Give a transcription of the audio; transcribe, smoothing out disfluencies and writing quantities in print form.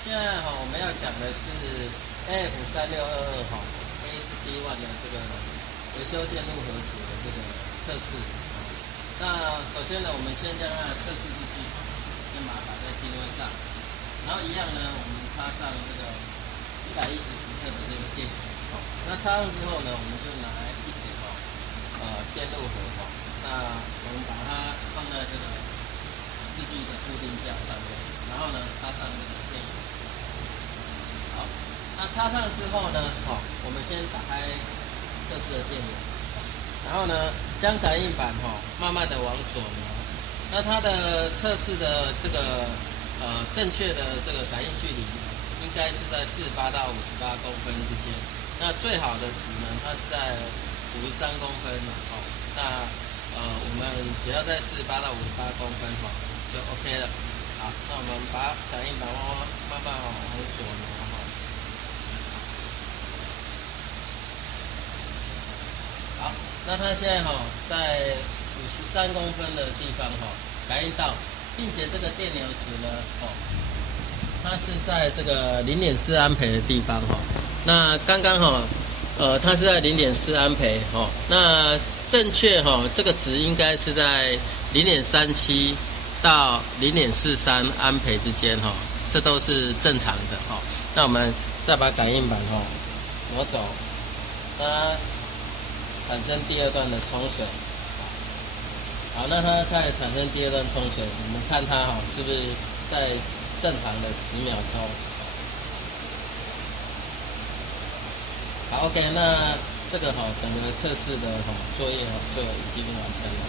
现在我们要讲的是 AF3622ASD1的这个维修电路盒组的这个测试。那首先呢，我们先将它的测试日记先把它摆在定位上，然后一样呢，我们插上这个110伏特的这个电源。那插上之后呢，我们就拿来一起电路盒那我们把它放在这个视距的固定架上面，然后呢插上这个电源。好，那插上之后呢，我们先打开测试的电源，然后呢将感应板慢慢的往左挪。那它的测试的这个正确的这个感应距离应该是在48到58公分之间。那最好的值呢，它是在53公分那我们只要在48到58公分就 OK 了。好，那我们把感应板慢慢往左挪好，那它现在在53公分的地方感应到，并且这个电流值呢它是在这个0.4安培的地方那刚刚它是在0.4安培那正确这个值应该是在0.37到0.43安培之间这都是正常的那我们再把感应板挪走，让它产生第二段的冲水。好，那它开始产生第二段冲水，我们看它是不是在正常的10秒钟。好 ，OK， 那这个整个测试的作业就已经完成了。